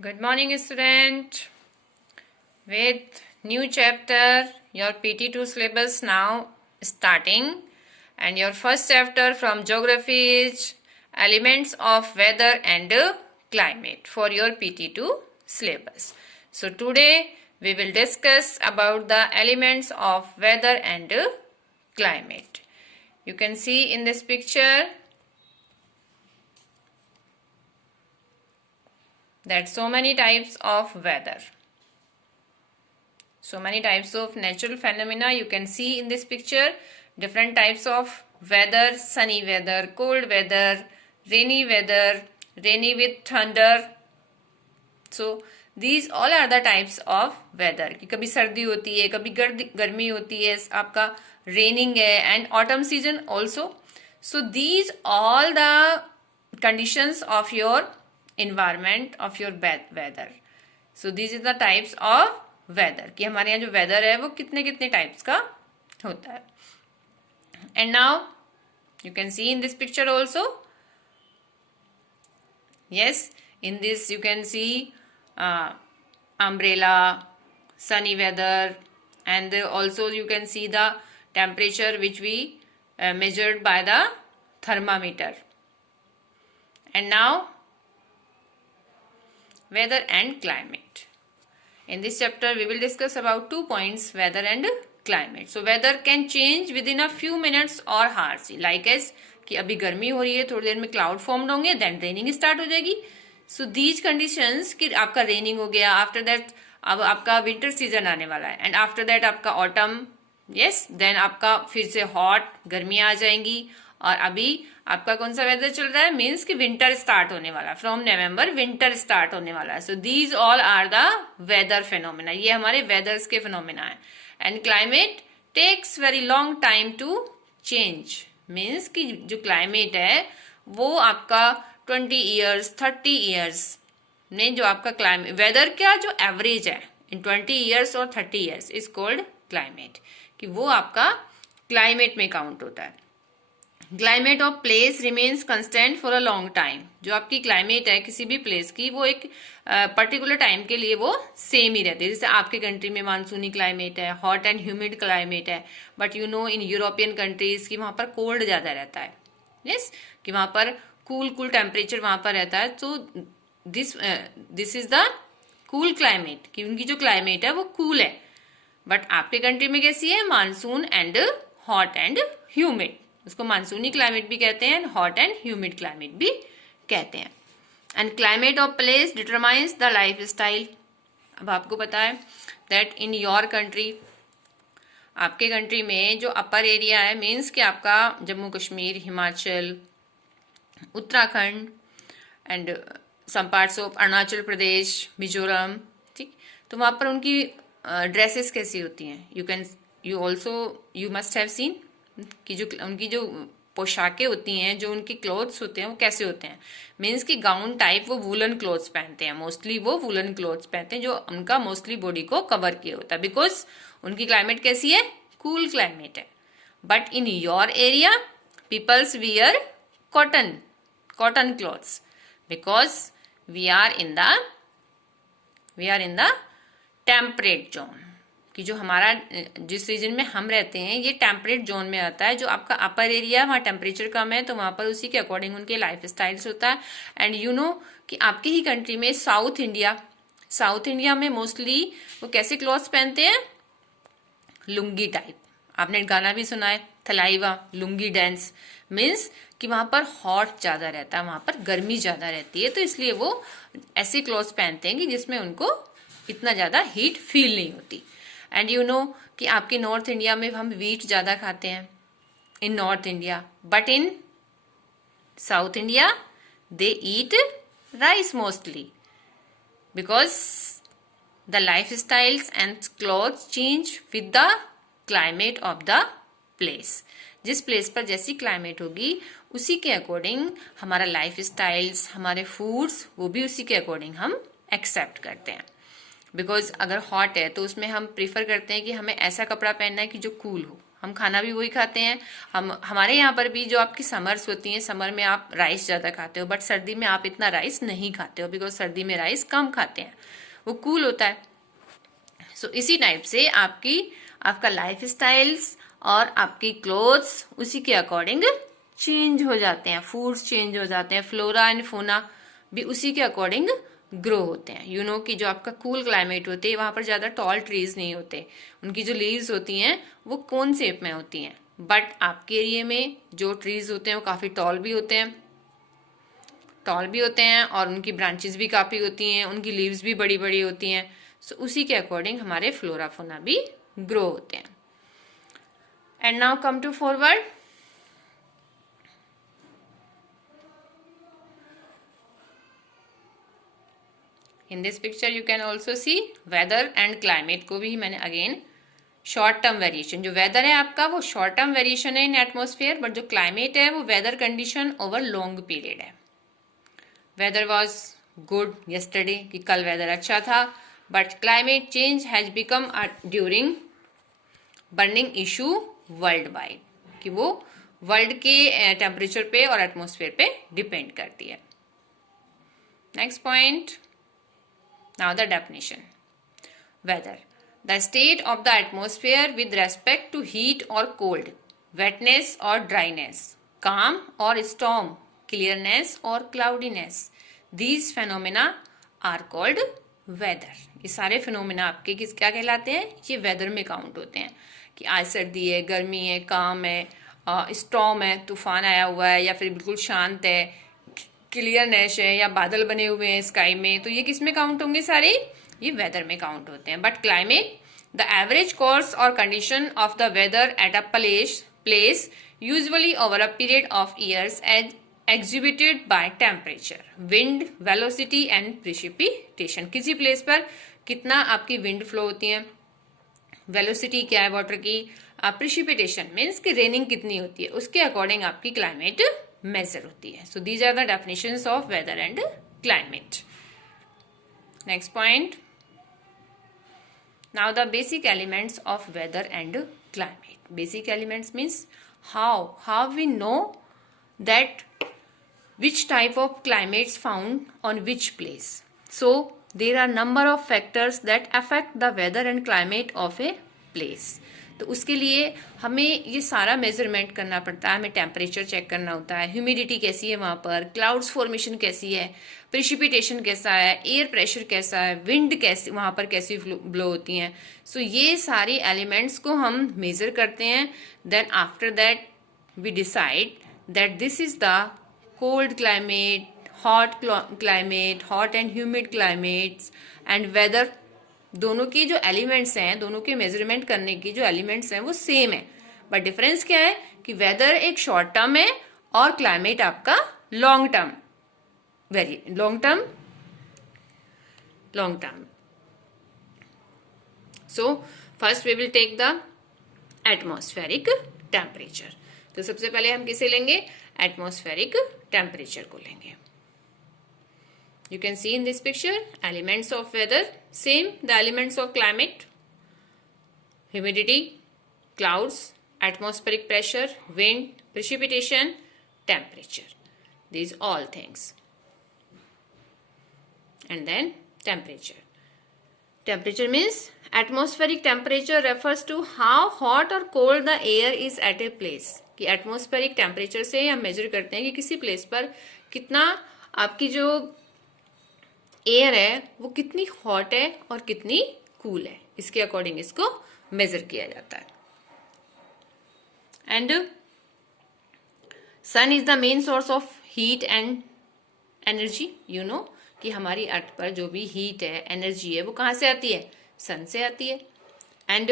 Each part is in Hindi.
Good morning, student. With new chapter, your PT2 syllabus now starting, and your first chapter from geography is elements of weather and climate for your PT2 syllabus. So today we will discuss about the elements of weather and climate. You can see in this picture that so many types of weather, so many types of natural phenomena you can see in this picture. Different types of weather: sunny weather, cold weather, rainy weather, rainy with thunder. So these all are the types of weather कि कभी सर्दी होती है, कभी गर्मी होती है, आपका raining है, and autumn season also. So these all the conditions of your environment of your weather. So these are the types of weather कि हमारे यहाँ जो weather है वो कितने कितने types का होता है. And now you can see in this picture also. Yes, in this you can see umbrella, sunny weather, and also you can see the temperature which we measured by the thermometer. And now weather and climate. In this chapter we will discuss about 2 points: weather and climate. So weather can change within a few minutes or hours. Like as कि अभी गर्मी हो रही है, थोड़ी देर में क्लाउड फॉर्म्ड होंगे, देन रेनिंग स्टार्ट हो जाएगी. सो दीज कंडीशंस कि आपका रेनिंग हो गया, आफ्टर दैट अब आपका विंटर सीजन आने वाला है, एंड आफ्टर दैट आपका ऑटम, यस, देन आपका फिर से हॉट गर्मियां आ जाएंगी. और अभी आपका कौन सा वेदर चल रहा है? मीन्स कि विंटर स्टार्ट होने वाला है. फ्रॉम नवंबर विंटर स्टार्ट होने वाला है. So these all are the weather phenomena. ये हमारे वेदर्स के फेनोमेना है. And climate takes very long time to change. Means कि जो क्लाइमेट है वो आपका 20 ईयर्स 30 ईयर्स में जो आपका क्लाइमेट वेदर का जो एवरेज है इन 20 ईयर्स और 30 ईयर्स इज कॉल्ड क्लाइमेट, कि वो आपका क्लाइमेट में काउंट होता है. Climate of place remains constant for a long time. जो आपकी क्लाइमेट है किसी भी प्लेस की वो एक पर्टिकुलर टाइम के लिए वो सेम ही रहती है. जैसे आपके कंट्री में मानसूनी क्लाइमेट है, हॉट एंड ह्यूमिड क्लाइमेट है, but you know in European countries की वहां पर कोल्ड ज्यादा रहता है. यस, कि वहां पर कूल टेम्परेचर वहां पर रहता है. तो this is the cool climate, कि उनकी जो क्लाइमेट है वो कूल है. बट आपके कंट्री में कैसी है? Monsoon and hot and humid. उसको मानसूनी क्लाइमेट भी कहते हैं, हॉट एंड ह्यूमिड क्लाइमेट भी कहते हैं. And climate of place determines the lifestyle. अब आपको पता है दैट इन योर कंट्री, आपके कंट्री में जो अपर एरिया है, मीन्स कि आपका Jammu Kashmir, Himachal, Uttarakhand and some parts of Arunachal Pradesh, Mizoram, ठीक, तो वहां पर उनकी ड्रेसेस कैसी होती हैं? यू मस्ट हैव सीन कि जो उनकी जो पोशाकें होती हैं, जो उनकी क्लोथ्स होते हैं वो कैसे होते हैं? मीन्स कि गाउन टाइप वो वुलन क्लोथ्स पहनते हैं. मोस्टली वो वुलन क्लोथ्स पहनते हैं जो उनका मोस्टली बॉडी को कवर किया होता है, बिकॉज उनकी क्लाइमेट कैसी है? कूल क्लाइमेट है. But in your area peoples wear cotton clothes, because we are in the temperate zone. कि जो हमारा जिस रीजन में हम रहते हैं ये टेम्परेट जोन में आता है. जो आपका अपर एरिया वहाँ टेम्परेचर कम है, तो वहां पर उसी के अकॉर्डिंग उनके लाइफ स्टाइल्स होता है. एंड यू नो कि आपके ही कंट्री में साउथ इंडिया में मोस्टली वो कैसे क्लॉथ्स पहनते हैं? लुंगी टाइप. आपने गाना भी सुना है, थलाइवा लुंगी डांस. मीन्स कि वहां पर हॉट ज्यादा रहता है, वहां पर गर्मी ज्यादा रहती है, तो इसलिए वो ऐसे क्लॉथ्स पहनते हैं कि जिसमें उनको इतना ज्यादा हीट फील नहीं होती. एंड यू नो कि आपके नॉर्थ इंडिया में हम वीट ज्यादा खाते हैं in north India, but in south India they eat rice mostly, because the lifestyles and clothes change with the climate of the place. जिस प्लेस पर जैसी क्लाइमेट होगी उसी के अकॉर्डिंग हमारा लाइफ स्टाइल्स, हमारे फूड्स, वो भी उसी के अकॉर्डिंग हम एक्सेप्ट करते हैं. बिकॉज अगर हॉट है तो उसमें हम प्रीफर करते हैं कि हमें ऐसा कपड़ा पहनना है कि जो कूल हो. हम खाना भी वही खाते हैं। हमारे यहाँ पर भी जो आपकी समर्स होती हैं, समर में आप राइस ज़्यादा खाते हो, बट सर्दी में आप इतना राइस नहीं खाते हो, बिकॉज सर्दी में राइस कम खाते हैं, वो कूल होता है। सो इसी टाइप से आपका लाइफ स्टाइल्स और आपकी क्लोथ्स उसी के अकॉर्डिंग चेंज हो जाते हैं, फूड्स चेंज हो जाते हैं, फ्लोरा एंड फोना भी उसी के अकॉर्डिंग ग्रो होते हैं। यू नो कि जो आपका कूल क्लाइमेट होते हैं वहां पर ज्यादा टॉल ट्रीज नहीं होते, उनकी जो लीव्स होती हैं वो कोन शेप में होती हैं। बट आपके एरिया में जो ट्रीज होते हैं वो काफी टॉल भी होते हैं और उनकी ब्रांचेस भी काफी होती हैं, उनकी लीव्स भी बड़ी बड़ी होती हैं। सो उसी के अकॉर्डिंग हमारे फ्लोरा फोना भी ग्रो होते हैं। And now come to forward. In this picture you can also see weather and climate को भी मैंने अगेन शॉर्ट टर्म वेरिएशन, जो वेदर है आपका वो शॉर्ट टर्म वेरिएशन है इन एटमॉस्फेयर, बट जो क्लाइमेट है वो weather condition over long period है। वेदर वॉज गुड yesterday कि कल वेदर अच्छा था, but climate change has become during burning issue worldwide, कि वो वर्ल्ड के टेम्परेचर पे और एटमॉस्फेयर पे डिपेंड करती है। Next point, now the definition. Weather, the state of the atmosphere with respect to heat or cold, wetness or dryness, calm or storm, clearness or cloudiness. These phenomena are called weather. ये सारे फिनोमेना आपके क्या कहलाते हैं? ये वेदर में काउंट होते हैं कि आज सर्दी है, गर्मी है, काम है, स्टॉर्म है, तूफान आया हुआ है, या फिर बिल्कुल शांत है, क्लियरनेस है, या बादल बने हुए हैं स्काई में, तो ये किस में काउंट होंगे? सारे ये वेदर में काउंट होते हैं। But climate, the average course और condition of the weather at a place usually over a period of years as exhibited by temperature, wind, velocity and precipitation. किसी प्लेस पर कितना आपकी विंड फ्लो होती है, वेलोसिटी क्या है वाटर की, प्रिसिपिटेशन मीन्स कि रेनिंग कितनी होती है, उसके अकॉर्डिंग आपकी क्लाइमेट मेजर होती है। So these are the definitions of weather and climate. Next point, now the basic elements of weather and climate. Basic elements means how we know that which type of climates found on which place. So there are number of factors that affect the weather and climate of a place. तो उसके लिए हमें ये सारा मेजरमेंट करना पड़ता है, हमें टेम्परेचर चेक करना होता है, ह्यूमिडिटी कैसी है वहाँ पर, क्लाउड्स फॉर्मेशन कैसी है, प्रिसिपिटेशन कैसा है, एयर प्रेशर कैसा है, विंड कैसी वहाँ पर कैसी ब्लो होती हैं। सो ये सारी एलिमेंट्स को हम मेजर करते हैं। Then after that we decide that this is the cold climate, hot climate, hot and humid climates and weather. दोनों की जो एलिमेंट्स हैं, दोनों के मेजरमेंट करने की जो एलिमेंट्स हैं वो सेम है, बट डिफरेंस क्या है कि वेदर एक शॉर्ट टर्म है और क्लाइमेट आपका long term, very long term. So first we will take the atmospheric temperature. तो सबसे पहले हम किसे लेंगे? एटमॉस्फेरिक टेम्परेचर को लेंगे। You can see in this picture elements of weather, same the elements of climate, humidity, clouds, atmospheric pressure, wind, precipitation, temperature. These all things. And then temperature. Temperature means atmospheric temperature refers to how hot or cold the air is at a place. कि atmospheric temperature से हम measure करते हैं कि किसी place पर कितना आपकी जो एयर है वो कितनी हॉट है और कितनी कूल है, इसके अकॉर्डिंग इसको मेजर किया जाता है। And sun is the main source of heat and energy. You know कि हमारी अर्थ पर जो भी हीट है, एनर्जी है, वो कहाँ से आती है? सन से आती है। And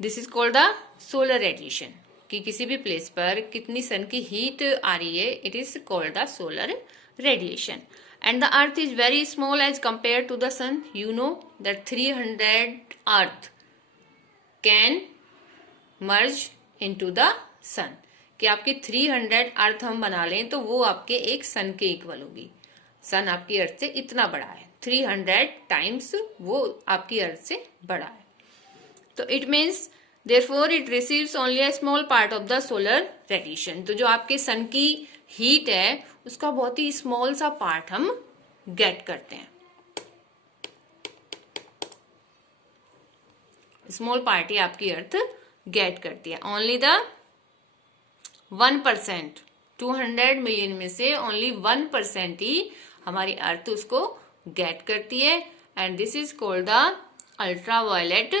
this is called the solar radiation, कि किसी भी प्लेस पर कितनी सन की हीट आ रही है, it is called the solar radiation. And the earth is very small as compared to the sun. You know that 300 earth can merge into the sun. कि आपके 300 अर्थ हम बना लें तो वो आपके एक सन के इक्वल होगी। सन आपकी अर्थ से इतना बड़ा है, 300 टाइम्स वो आपकी अर्थ से बड़ा है। तो it means Therefore it receives only a small part of the solar radiation. तो जो आपके सन की हीट है उसका बहुत ही स्मॉल सा पार्ट हम गेट करते हैं, स्मॉल पार्ट ही आपकी अर्थ गेट करती है. ओनली द 1%, 200 मिलियन में से ओनली 1% ही हमारी अर्थ उसको गेट करती है. And this is called the ultraviolet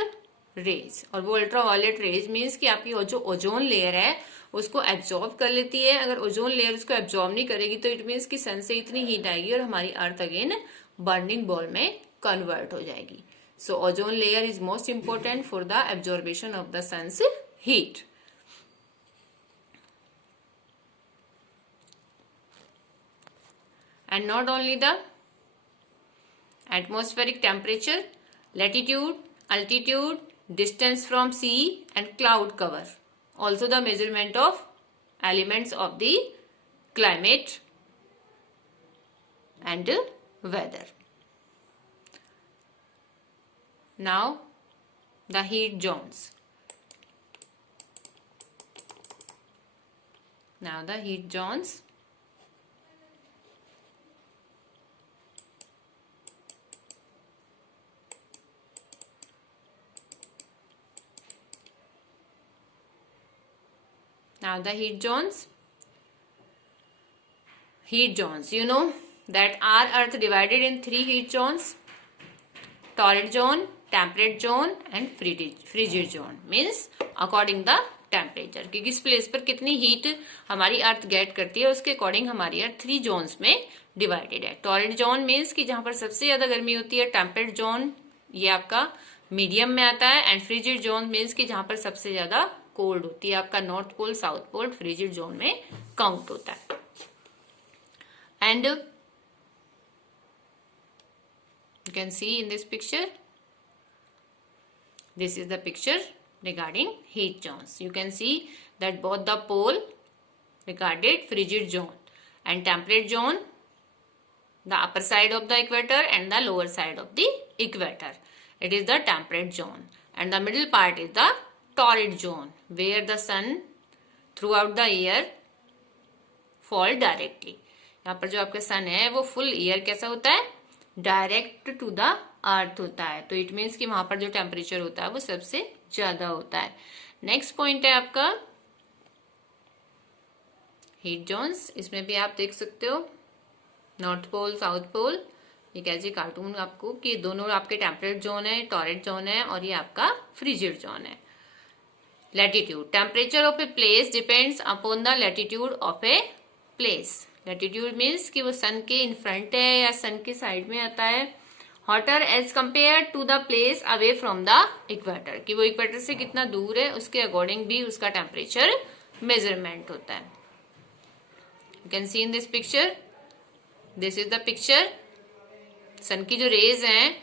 rays. और वो अल्ट्रावायलेट रेज मीन्स कि आपकी जो ओजोन लेयर है उसको एब्जॉर्ब कर लेती है. अगर ओजोन लेयर उसको एब्जॉर्ब नहीं करेगी तो इट मीन्स कि सन से इतनी हीट आएगी और हमारी अर्थ अगेन बर्निंग बॉल में कन्वर्ट हो जाएगी. So ozone layer is most important for the absorption of the sun's heat. And not only the atmospheric temperature, latitude, altitude, distance from sea and cloud cover. Also the measurement of elements of the climate and weather. Now the heat zones. Now the heat zones. Now the heat zones. Heat zones. You know that our earth divided in 3 heat zones. Torrid zone, temperate zone and frigid zone. Means according the temperature. कि किस प्लेस पर कितनी हीट हमारी अर्थ गेट करती है उसके अकॉर्डिंग हमारी अर्थ 3 जोन्स में डिवाइडेड है. टॉरिड जोन मीन्स कि जहां पर सबसे ज्यादा गर्मी होती है. टेम्परेट जोन ये आपका मीडियम में आता है. एंड फ्रिजिड जोन मीन्स कि जहां पर सबसे ज्यादा कोल्ड होती है. आपका north pole south pole frigid zone में काउंट होता है. And you can see in this picture, this is the picture regarding heat zones. You can see that both the pole regarded frigid zone and temperate zone, the upper side of the equator and the lower side of the equator, it is the temperate zone. And the middle part is the torrid zone where the sun throughout the year fall directly. यहाँ पर जो आपका सन है वो फुल ईयर कैसा होता है, डायरेक्ट टू द अर्थ होता है. तो इट मीन्स कि वहां पर जो टेम्परेचर होता है वो सबसे ज्यादा होता है. नेक्स्ट पॉइंट है आपका हीट जोन्स. इसमें भी आप देख सकते हो नॉर्थ पोल साउथ पोल. ये कैसे कार्टून आपको कि दोनों आपके टेम्परेट जोन है, टॉरिड जोन है और ये आपका फ्रिजिड जोन है. Latitude. Temperature of a place depends upon the latitude of a place. Latitude means कि वो सन के इन फ्रंट है या सन के साइड में आता है. Hotter as compare to the place away from the equator. कि वो इक्वेटर से कितना दूर है उसके अकॉर्डिंग भी उसका टेम्परेचर मेजरमेंट होता है. You can see in this picture, this is the picture. Sun की जो रेज हैं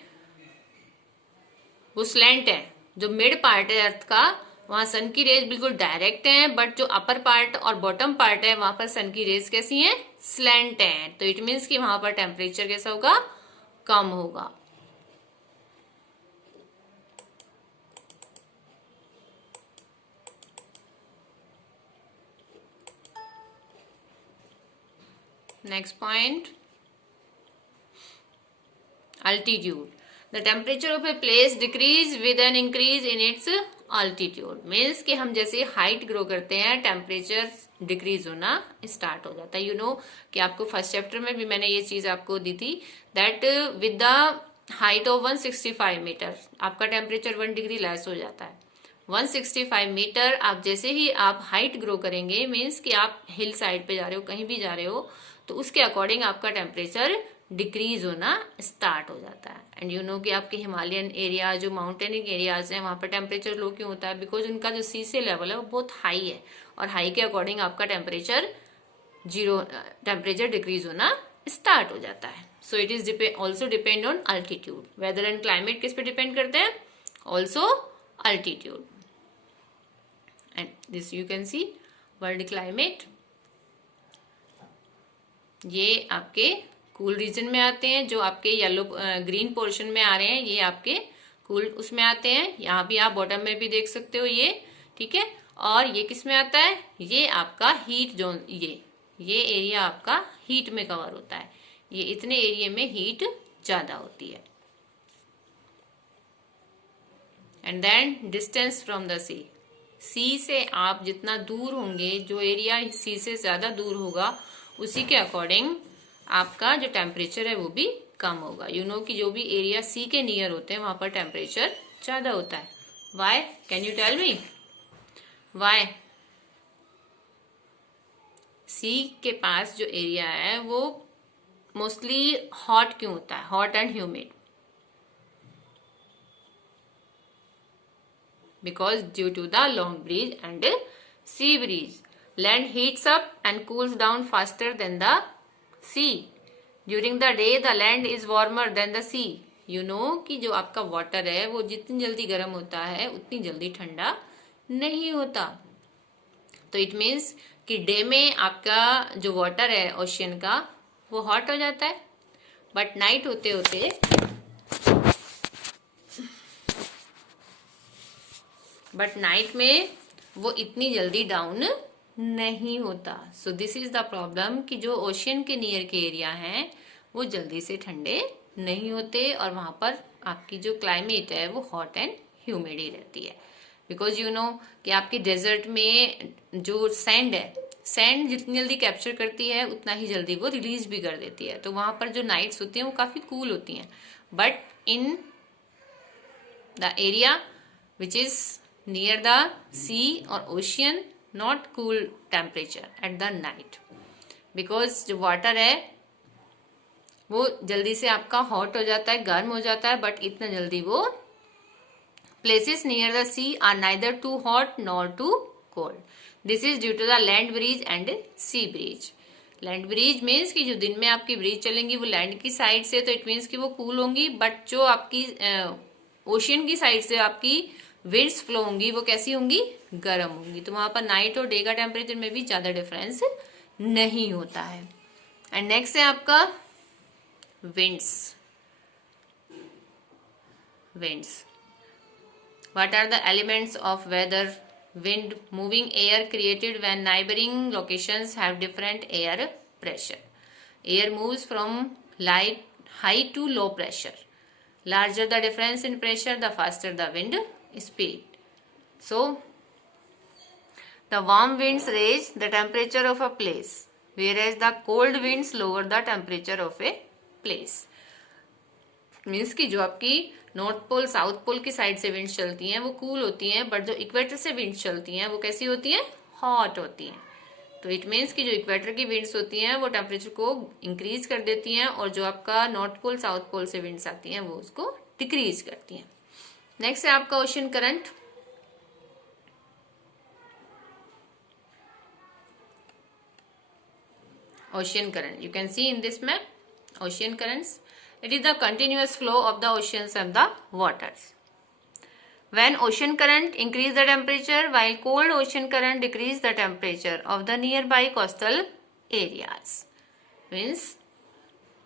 वो स्लैंट है. जो मिड पार्ट है अर्थ का वहां सन की रेज बिल्कुल डायरेक्ट हैं, बट जो अपर पार्ट और बॉटम पार्ट है वहां पर सन की रेज कैसी हैं, स्लैंट हैं. तो इट मीन्स कि वहां पर टेम्परेचर कैसा होगा, कम होगा. Next point altitude. The temperature of a place decrease with an increase in its altitude. Means कि हम जैसे हाइट ग्रो करते हैं टेम्परेचर डिक्रीज होना स्टार्ट हो जाता है. यू नो कि आपको फर्स्ट चैप्टर में भी मैंने ये चीज आपको दी थी that with the height of 165 metre आपका टेम्परेचर 1 डिग्री लेस हो जाता है. 165 मीटर आप जैसे ही आप हाइट ग्रो करेंगे मीन्स कि आप हिल साइड पे जा रहे हो, कहीं भी जा रहे हो, तो उसके अकॉर्डिंग आपका टेम्परेचर डिक्रीज होना स्टार्ट हो जाता है. एंड यू नो कि आपके हिमालयन एरिया जो माउंटेनिक एरियाज हैं वहां पर टेम्परेचर लो क्यों होता है, बिकॉज उनका जो सी से लेवल है वो बहुत हाई है और हाई के अकॉर्डिंग आपका टेम्परेचर डिक्रीज होना स्टार्ट हो जाता है. So it is also depend on altitude. Weather and climate किस पे डिपेंड करते हैं, also altitude. And this you can see world climate. ये आपके कूल रीजन में आते हैं, जो आपके येलो ग्रीन पोर्शन में आ रहे हैं ये आपके कूल्ड उसमें आते हैं। यहाँ भी आप बॉटम में भी देख सकते हो ये, ठीक है। और ये किस में आता है, ये आपका हीट जोन, ये एरिया आपका हीट में कवर होता है। ये इतने एरिया में हीट ज्यादा होती है। And then distance from the sea से आप जितना दूर होंगे, जो एरिया सी से ज्यादा दूर होगा, उसी के अकॉर्डिंग आपका जो टेम्परेचर है वो भी कम होगा। यू नो कि जो भी एरिया सी के नियर होते हैं वहां पर टेम्परेचर ज्यादा होता है। Why, can you tell me why? Sea के पास जो एरिया है वो मोस्टली हॉट क्यों होता है, hot and humid? Because due to the long breeze and sea breeze, land heats up and cools down faster than the sea. During the day the land is warmer than the sea. You know कि जो आपका वाटर है वो जितनी जल्दी गर्म होता है उतनी जल्दी ठंडा नहीं होता। तो इट मीन्स कि डे में आपका जो वाटर है ओशियन का वो हॉट हो जाता है, बट नाइट होते होते नाइट में वो इतनी जल्दी डाउन नहीं होता। So this is the problem कि जो ओशियन के नियर के एरिया हैं वो जल्दी से ठंडे नहीं होते और वहां पर आपकी जो क्लाइमेट है वो हॉट एंड ह्यूमिड ही रहती है। बिकॉज यू नो कि आपके डेजर्ट में जो सैंड है, सैंड जितनी जल्दी कैप्चर करती है उतना ही जल्दी वो रिलीज भी कर देती है। तो वहां पर जो नाइट्स होती हैं वो काफी कूल होती हैं, but in the area which is near the sea or ocean, not cool temperature at the night, because जो water है वो जल्दी से आपका hot हो जाता है, गर्म हो जाता है, but इतना जल्दी वो places near the sea are neither too hot nor too cold. This is due to the land breeze and sea breeze. Land breeze means कि जो दिन में आपकी ब्रीज चलेंगी वो लैंड की साइड से, तो इट मीन्स कि वो कूल होंगी, बट जो आपकी ओशियन की साइड से आपकी विंड्स फ्लो होंगी वो कैसी होंगी, गर्म होंगी। तो वहां पर नाइट और डे का टेम्परेचर में भी ज्यादा डिफरेंस नहीं होता है। एंड नेक्स्ट है आपका winds. What are the elements of weather? Wind, moving air created when neighbouring locations have different air pressure. Air moves from light high to low pressure. Larger the difference in pressure, the faster the wind speed. So the warm winds raise the temperature of a place, whereas the cold winds lower the temperature of a place. Means कि जो आपकी नॉर्थ पोल साउथ पोल की साइड से विंड्स चलती हैं वो कूल होती हैं, बट जो इक्वेटर से विंड्स चलती हैं वो कैसी होती हैं, हॉट होती हैं। तो इट मीन्स कि जो इक्वेटर की विंड्स होती हैं वो टेम्परेचर को इंक्रीज कर देती हैं, और जो आपका नॉर्थ पोल साउथ पोल से विंड्स आती हैं वो उसको डिक्रीज करती हैं। नेक्स्ट है आपका ocean current. Ocean current, you can see in this map, ocean currents. It is the continuous flow of the oceans and the waters. When ocean current increase the temperature, while cold ocean current decrease the temperature of the nearby coastal areas. Means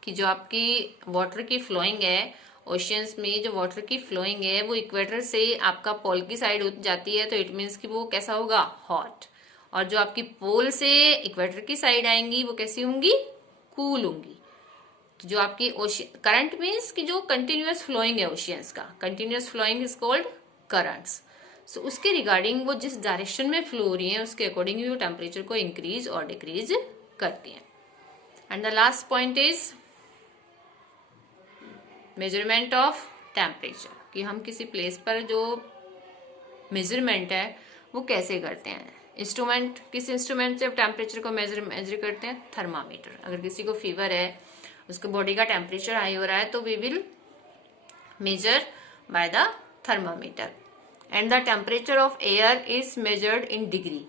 कि जो आपकी वाटर की फ्लोइंग है ओशियंस में, जो वाटर की फ्लोइंग है वो इक्वेटर से आपका पोल की साइड जाती है, तो इट मीन्स कि वो कैसा होगा, हॉट। और जो आपकी पोल से इक्वेटर की साइड आएंगी वो कैसी होंगी, कूल होंगी। तो जो आपकी करंट मीन्स कि जो कंटिन्यूअस फ्लोइंग है ओशियंस का, continuous flowing is called currents. So उसके रिगार्डिंग वो जिस डायरेक्शन में फ्लो हो रही है उसके अकॉर्डिंग वो टेम्परेचर को इंक्रीज और डिक्रीज करती है। And the last point is measurement of temperature, कि हम किसी प्लेस पर जो मेजरमेंट है वो कैसे करते हैं। इंस्ट्रूमेंट, किस इंस्ट्रूमेंट से टेम्परेचर को मेजर करते हैं, थर्मामीटर। अगर किसी को फीवर है, उसके बॉडी का टेम्परेचर हाई हो रहा है, तो we will measure by the thermometer. And the temperature of air is measured in degree.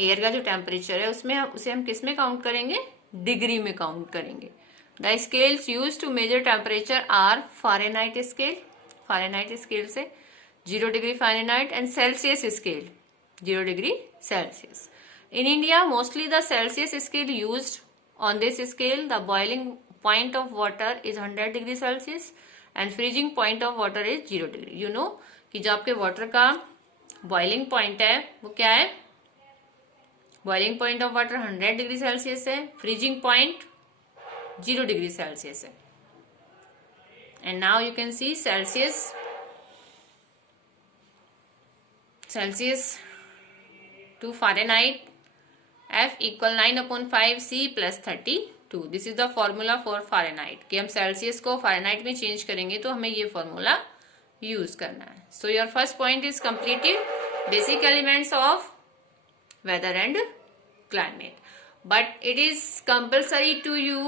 Air का जो टेम्परेचर है उसमें उसे हम किस में काउंट करेंगे, डिग्री में काउंट करेंगे। The scales used to measure temperature are Fahrenheit scale, Fahrenheit scale से 0 degree Fahrenheit, and Celsius scale 0 degree Celsius. In India, mostly the Celsius scale used. On this scale, the boiling point of water is 100 degree Celsius and freezing point of water is 0 degree. You know कि जो आपके वाटर का बॉइलिंग पॉइंट है वो क्या है? Boiling point of water 100 degree Celsius है, फ्रीजिंग पॉइंट 0 डिग्री सेल्सियस है. And now you can C Celsius to Fahrenheit, F equal 9/5 C plus 32. This is the formula for Fahrenheit कि हम सेल्सियस को Fahrenheit में चेंज करेंगे तो हमें ये फॉर्मूला यूज करना है. So your first point is completed, basic elements of weather and climate. But it is compulsory to you,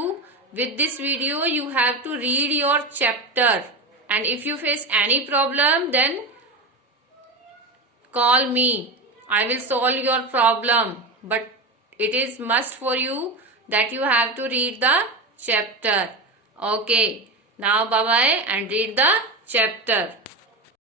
with this video you have to read your chapter, and if you face any problem then call me, I will solve your problem, but it is must for you that you have to read the chapter. Okay, now bye bye and read the chapter.